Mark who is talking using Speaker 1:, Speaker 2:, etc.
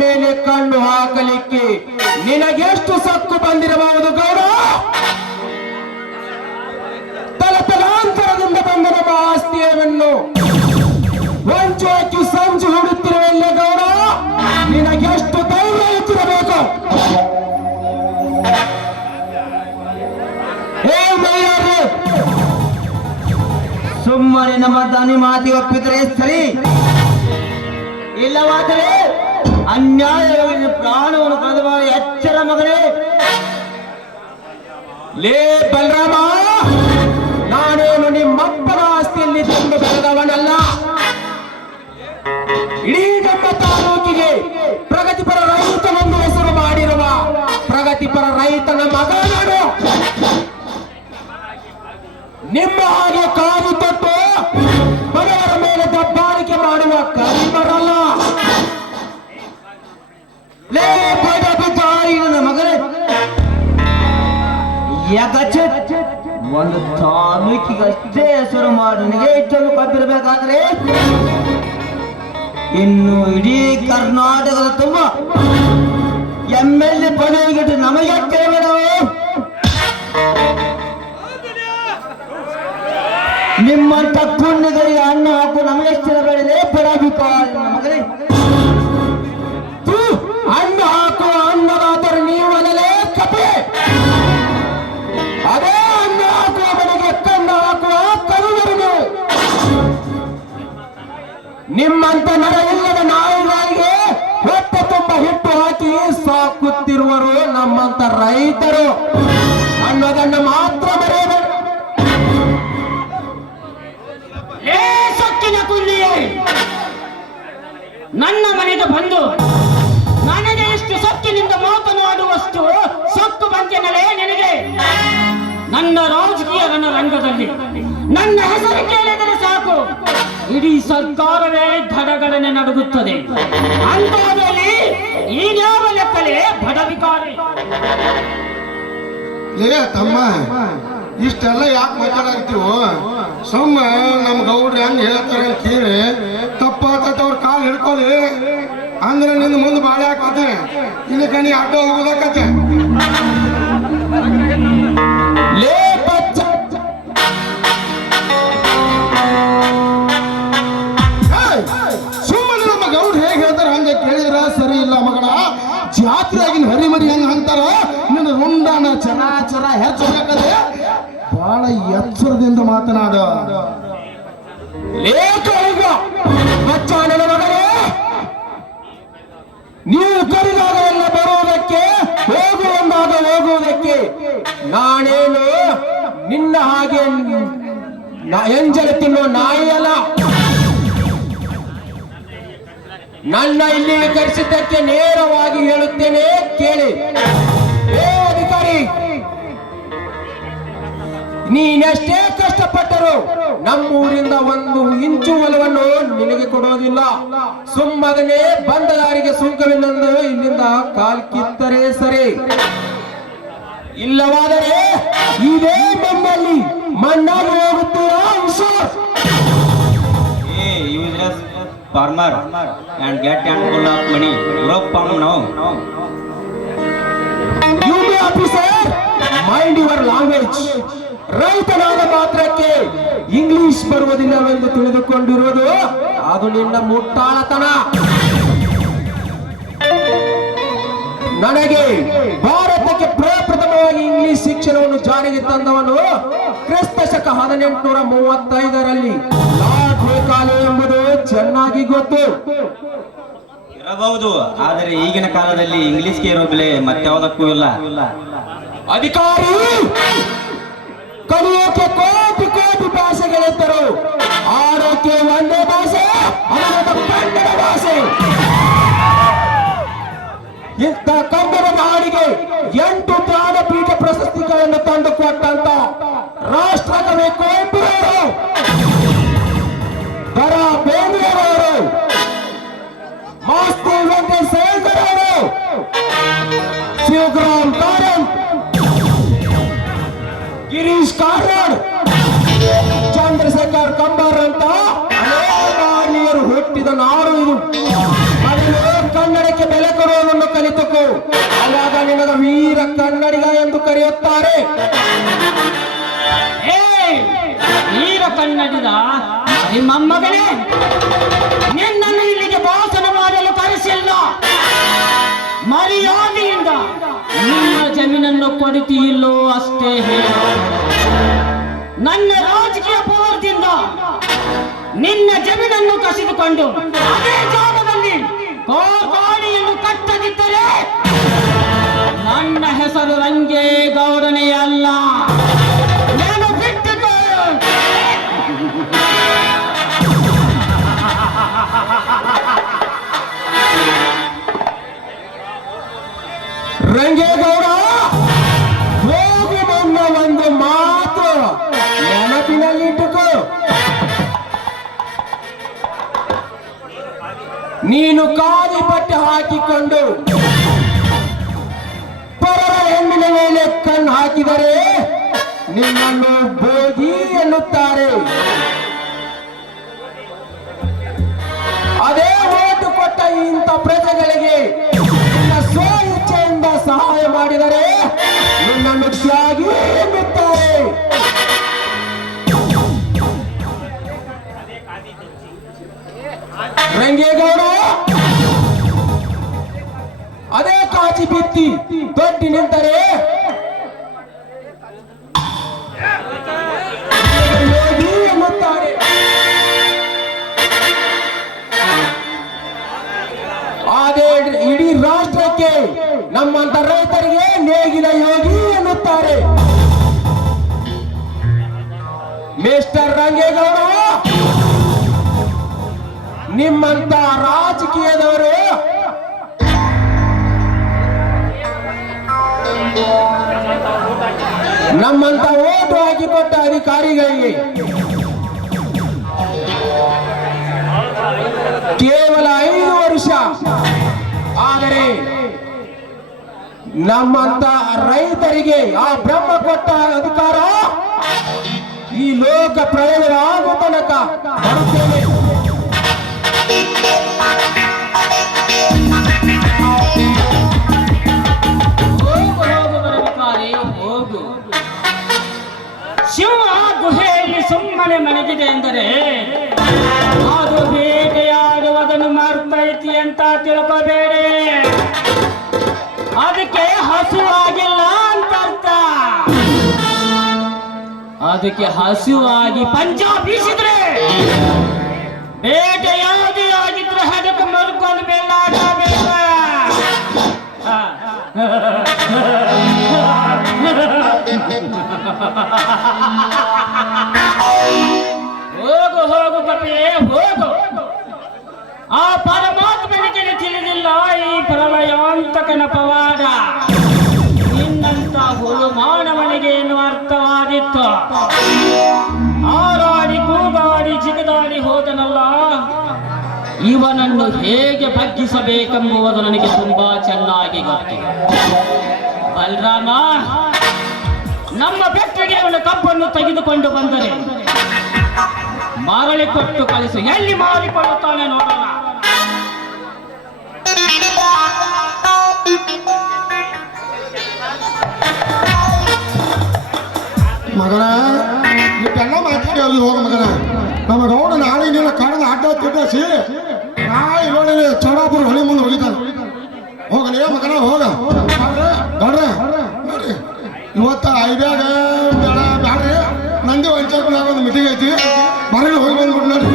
Speaker 1: ಮೇಲೆ ಕಣ್ಣು ಹಾಕಲಿಕ್ಕೆ ನಿನಗೆಷ್ಟು ಸಕ್ಕು ಬಂದಿರಬಹುದು ಗೌಡ? ತಲತಲಾಂತರದಿಂದ ಬಂದ ನಮ್ಮ ಆಸ್ತಿಯನ್ನು ವಂಚೋಕಿ ಸಂಚು ಹುಡುತ್ತಿರುವಲ್ಲೇ ಗೌಡ? ನಿನಗೆಷ್ಟು ಧೈರ್ಯ ಹೆಚ್ಚಿರಬೇಕು?
Speaker 2: ಸುಮ್ಮನೆ ನಮ್ಮ ದಾನಿ ಮಾತಿ ಒಪ್ಪಿದ್ರೆ ಸರಿ? ಇಲ್ಲವಾದರೆ ಅನ್ಯಾಯವಾಗಿ ಪ್ರಾಣವನ್ನು ಕಳೆದ ಬಾರಿ ಎಚ್ಚರ ಮಗನೇ.
Speaker 1: ಲೇ ಬಲರಾಮ, ನಾನೇನು ನಿಮ್ಮಪ್ಪನ ಆಸ್ತಿಯಲ್ಲಿ ತಂದು ಬೆಳೆದವನಲ್ಲ. ಇಡೀ ನಮ್ಮ ತಾಲೂಕಿಗೆ ಪ್ರಗತಿಪರ ರೈತನೊಂದು ಹೆಸರು ಮಾಡಿರುವ ಪ್ರಗತಿಪರ ರೈತನ ಮಗ ನಾನು. ನಿಮ್ಮ ಹಾಗೆ ಕಾದು
Speaker 2: ಯಗಚ ಒಂದು ತಾಲೂಕಿಗಷ್ಟೇ ಹೆಸರು ನನಗೆ ಇಷ್ಟನ್ನು ಕಬ್ಬಿರಬೇಕಾದ್ರೆ? ಇನ್ನು ಇಡೀ ಕರ್ನಾಟಕದ ತುಂಬ ಎಂ ಎಲ್ ಎ ಪದವಿಗಿಟ್ಟು ನಮಗೆ ಕೇಳಬೇಡವು? ನಿಮ್ಮಂತ ಕುಂಡಿಗರಿಗೆ ಅಣ್ಣ ಹಾಕು ನಮಗೆಷ್ಟು ಬೇಡಲೇ
Speaker 1: ನಿಮ್ಮಂತ ನರ ಇಲ್ಲದ ನಾಯಿಗಳಿಗೆ ಹೊಟ್ಟೆ ತುಂಬ ಹಿಟ್ಟು ಹಾಕಿ ಸಾಕುತ್ತಿರುವರು ನಮ್ಮಂತ ರೈತರು. ಅನ್ನೋದನ್ನು ಮಾತ್ರ
Speaker 3: ಬರೆಯಬೇಕು ಸೊಕ್ಕಿನ ಕುಲ್ಲಿಯೇ! ನನ್ನ ಮನೆಗೆ ಬಂದು ನನಗೆ ಇಷ್ಟು ಸೊಕ್ಕಿನಿಂದ ಮಾತನಾಡುವಷ್ಟು ಸೊಕ್ಕು ಬಂತೆನಲೇ ನಿನಗೆ. ನನ್ನ ರಣರಂಗದಲ್ಲಿ ನನ್ನ ಹೆಸರು ಕೇಳಿದರೆ ಸಾಕು. ಇಡೀ ಸರ್ಕಾರವೇ ಧಡಗಡನೆ ನಡುಗುತ್ತದೆ. ಅಂಥದ್ರಲ್ಲಿ ಈನ್ಯಾವ ಲೆಕ್ಕಲೇ ಬಡವಿಕಾರಿ
Speaker 4: ಲೇ ತಮ್ಮ, ಇಷ್ಟೆಲ್ಲ ಯಾಕೆ ಮಾತಾಡತ್ತೀವೋ ಸುಮ್ಮ ನಮ್ಮ ಗೌಡ್ರು ಹೆಂಗ್ ಹೇಳ್ತಾರೆ ಅಂತ ಕೇಳಿ. ತಪ್ಪಾತೈತೆ ಅವ್ರ ಕಾಲು ಹಿಡ್ಕೊಳ್ಳಿ. ಅಂದ್ರೆ ನಿನ್ನ ಮುಂದೆ ಬಾಳೆ ಹಾಕತ್ತೆ ಇಲ್ಲಿ ಕಣಿ ಅಡ್ಡ ಹೋಗೋದಕ್ಕತ್ತೆ ಜಾತ್ರೆಯಾಗಿನ ಹರಿಮರಿ ಹೆಂಗ್ ಅಂತಾರ ನಿನ್ನ ರುಂಡನ ಚರಾಚರ ಹೆಚ್ಚಬೇಕಾದ್ರೆ ಬಹಳ ಎಚ್ಚರದಿಂದ ಮಾತನಾಡ.
Speaker 1: ನೀವು ಕರೆದಾಗ ಎಲ್ಲ ಬರುವುದಕ್ಕೆ ಹೋಗುವಂದಾಗ ಹೋಗುವುದಕ್ಕೆ. ನಾನೇನು ನಿನ್ನ ಹಾಗೆ ಎಂಜಲ ತಿನ್ನುವ ನಾಯಿ ನನ್ನ ಇಲ್ಲಿ ಕರೆಸಿದ್ದಕ್ಕೆ ನೇರವಾಗಿ ಹೇಳುತ್ತೇನೆ, ಕೇಳಿ. ಏ ಅಧಿಕಾರಿ, ನೀನೆಷ್ಟೇ ಕಷ್ಟಪಟ್ಟರು ನಮ್ಮೂರಿಂದ ಒಂದು ಇಂಚು ಒಲವನ್ನು ನಿನಗೆ ಕೊಡೋದಿಲ್ಲ ಸುಮ್ಮನೆ ಬಂದ ದಾರಿಗೆ ಸುಂಕವಿಲ್ಲಂದು ಇಲ್ಲಿಂದ ಕಾಲ್ ಕಿತ್ತರೆ ಸರಿ. ಇಲ್ಲವಾದರೆ ಇದೇ ನಮ್ಮಲ್ಲಿ ಮಣ್ಣಾಗಿ ಹೋಗುತ್ತೀರಾ ಹುಷಾರ್?
Speaker 2: Farmer and get handful of money. Grow farm now.
Speaker 1: Be officer mind your language ರೈತನಾದ ಮಾತ್ರಕ್ಕೆ ಇಂಗ್ಲಿಷ್ ಬರುವುದಿಲ್ಲವೆಂದು ತಿಳಿದುಕೊಂಡಿರುವುದು ಅದು ನಿನ್ನ ಮುಟ್ಟಾಳತನ ನನಗೆ ಭಾರತಕ್ಕೆ ಪ್ರಪ್ರಥಮವಾಗಿ ಇಂಗ್ಲಿಷ್ ಶಿಕ್ಷಣವನ್ನು ಜಾರಿಗೆ ತಂದವನು ಕ್ರಿಸ್ತ ಶಕ ಹದಿನೆಂಟುನೂರ ಮೂವತ್ತೈದರಲ್ಲಿ ಲಾರ್ಡ್ ಎಂಬುದು ಚೆನ್ನಾಗಿ ಗೊತ್ತು.
Speaker 2: ಇರಬಹುದು ಆದರೆ ಈಗಿನ ಕಾಲದಲ್ಲಿ ಇಂಗ್ಲಿಷ್ಗೆ ಇರೋ ಬೆಲೆ ಮತ್ಯಾವುದಕ್ಕೂ ಇಲ್ಲ.
Speaker 1: ಅಧಿಕಾರಿ! ಕಲಿಯೋಕೆ ಕೋಟಿ ಕೋಟಿ ಭಾಷೆಗಳಿದ್ದರು ಆರೋಗ್ಯ ಒಂದೇ ಭಾಷೆ ಕನ್ನಡ ಭಾಷೆ. ಶಿವಗ್ರಾಮ್ ಕಾರಂತ್ ಗಿರೀಶ್ ಕಾರ್ನಾಡ್ ಚಂದ್ರಶೇಖರ್ ಕಂಬಾರ್ ಅಂತ ಅನೇಕ ಹುಟ್ಟಿದ ನಾಡು ಇದು. ಕನ್ನಡಕ್ಕೆ ಬೆಲೆ ಕೊಡುವುದನ್ನು ಕಲಿತುಕೋ. ಆವಾಗ ನಿನಗ ವೀರ ಕನ್ನಡಿಗ ಎಂದು ಕರೆಯುತ್ತಾರೆ.
Speaker 3: ವೀರ ಕನ್ನಡಿಗ ಮಗನೇ ನಿನ್ನನ್ನು ಇಲ್ಲಿಗೆ ಭಾಷಣ ಮಾಡಲು ಕರೆಸಿಲ್ಲ. ಮರ್ಯಾದೆಯಿಂದ ನಿನ್ನ ಜಮೀನನ್ನು ಕೊಡುತ್ತೀಲ್ಲೋ ಅಷ್ಟೇ ನನ್ನ ರಾಜಕೀಯ ಪೂರ್ವದಿಂದ ನಿನ್ನ ಜಮೀನನ್ನು ಕಸಿದುಕೊಂಡು ಅದೇ ಜಾಗದಲ್ಲಿ ಕೋಗಾಡಿಯನ್ನು ಕಟ್ಟದಿದ್ದರೆ ನನ್ನ ಹೆಸರು ರಂಗೇಗೌಡನೇ ಅಲ್ಲ. ನಾನು ಬಿಟ್ಟಿದ್ದು.
Speaker 1: ರಂಗೇಗೌಡ ನೀನು ಕಾಲಿ ಬಟ್ಟೆ ಹಾಕಿಕೊಂಡು ಪರರ ಹೆಣ್ಣಿನ ಮೇಲೆ ಕಣ್ಣು ಹಾಕಿದರೆ ನಿನ್ನನ್ನು ಬೋಧಿ ಎನ್ನುತ್ತಾರೆ. ಅದೇ ಓಟು ಕೊಟ್ಟ ಇಂಥ ಪ್ರಜೆಗಳಿಗೆ ಸ್ವ ಇಚ್ಛೆಯಿಂದ ಸಹಾಯ ಮಾಡಿದರೆ ಮಿಸ್ಟರ್ ರಂಗೇಗೌಡ ನಿಮ್ಮಂತ ರಾಜಕೀಯದವರು ನಮ್ಮಂತ ಓಟು ಹಾಕಿಕೊಟ್ಟ ಅಧಿಕಾರಿಗಳಿಗೆ ಕೇವಲ ಐದು ವರ್ಷ. ಆದರೆ ನಮ್ಮಂತ ರೈತರಿಗೆ ಆ ಬ್ರಹ್ಮ ಕೊಟ್ಟ ಅಧಿಕಾರ ಈ ಲೋಕ ಪ್ರಯೋಜನ ಆಗೋ ತನಕ ಬರುತ್ತೇನೆ.
Speaker 3: ಶಿವ ಗುಹೆಯಲ್ಲಿ ಸುಮ್ಮನೆ ಮಲಗಿದೆ ಎಂದರೆ, ಅದು ಬೇಟೆಯಾಡುವುದನ್ನು ಮರ್ತೈತಿ ಅಂತ ತಿಳ್ಕೋಬೇಡಿ. ಅದಕ್ಕೆ ಹಸುವಾಗಿಲ್ಲ ಅಂತ ಅರ್ಥ ಅದಕ್ಕೆ ಹಸುವಾಗಿ ಪಂಚ ಬೀಸಿದ್ರೆ ಬೇಟೆಯಾದಿ ಆಗಿದ್ರೆ ಅದಕ್ಕೆ ಮಲ್ಕೊಂಡು ಬೆಳ್ಳಾಟ ಬೇಡ ಹೋಗು ಹೋಗು ಕಪಿಯೇ ಹೋಗು. ಆ ಇವನನ್ನು ಹೇಗೆ ಬಗ್ಗಿಸಬೇಕೆಂಬುವುದು ನನಗೆ ತುಂಬಾ ಚೆನ್ನಾಗಿ ಗೊತ್ತು ಬಲರಾಮ, ನಮ್ಮ ಬೆಟ್ಟಗೆ ಅವನ ಕಪ್ಪನ್ನು ತೆಗೆದುಕೊಂಡು ಬಂದರೆ ಮರಳಿ ಕೊಟ್ಟು ಕಳಿಸು. ಎಲ್ಲಿ ಮಾರಿಕೊಳ್ಳುತ್ತಾನೆ ನೋಡೋಣ.
Speaker 4: ಮಗನ ಇಟ್ಟೆಲ್ಲ ಮಾತಾಡಿ ಹೋಗಿ ಮಗನ. ನಮ್ಮ ಗೌಡ ನಾಳೆ ಕಾಣದ ಅಡ್ಡ ಒಳ್ಳೆ ಚೌಡಾಪುರ ಹೊಳಿ ಮುಂದೆ ಹೋಗಿದ್ದಾನೆ ಹೋಗಲಿ ಮಗನ, ಹೋಗ. ಇವತ್ತ ಐದಾಗ ಬ್ಯಾಡ್ರಿ. ನಂದಿ ಪಂಚಾಯತ್ನಾಗ ಒಂದು ಮಿಟಿಂಗ್ ಐತಿ. ಬರೀ ಹೋಗಿ ಬಂದ್ಬಿಟ್ಟು ನೋಡ್ರಿ.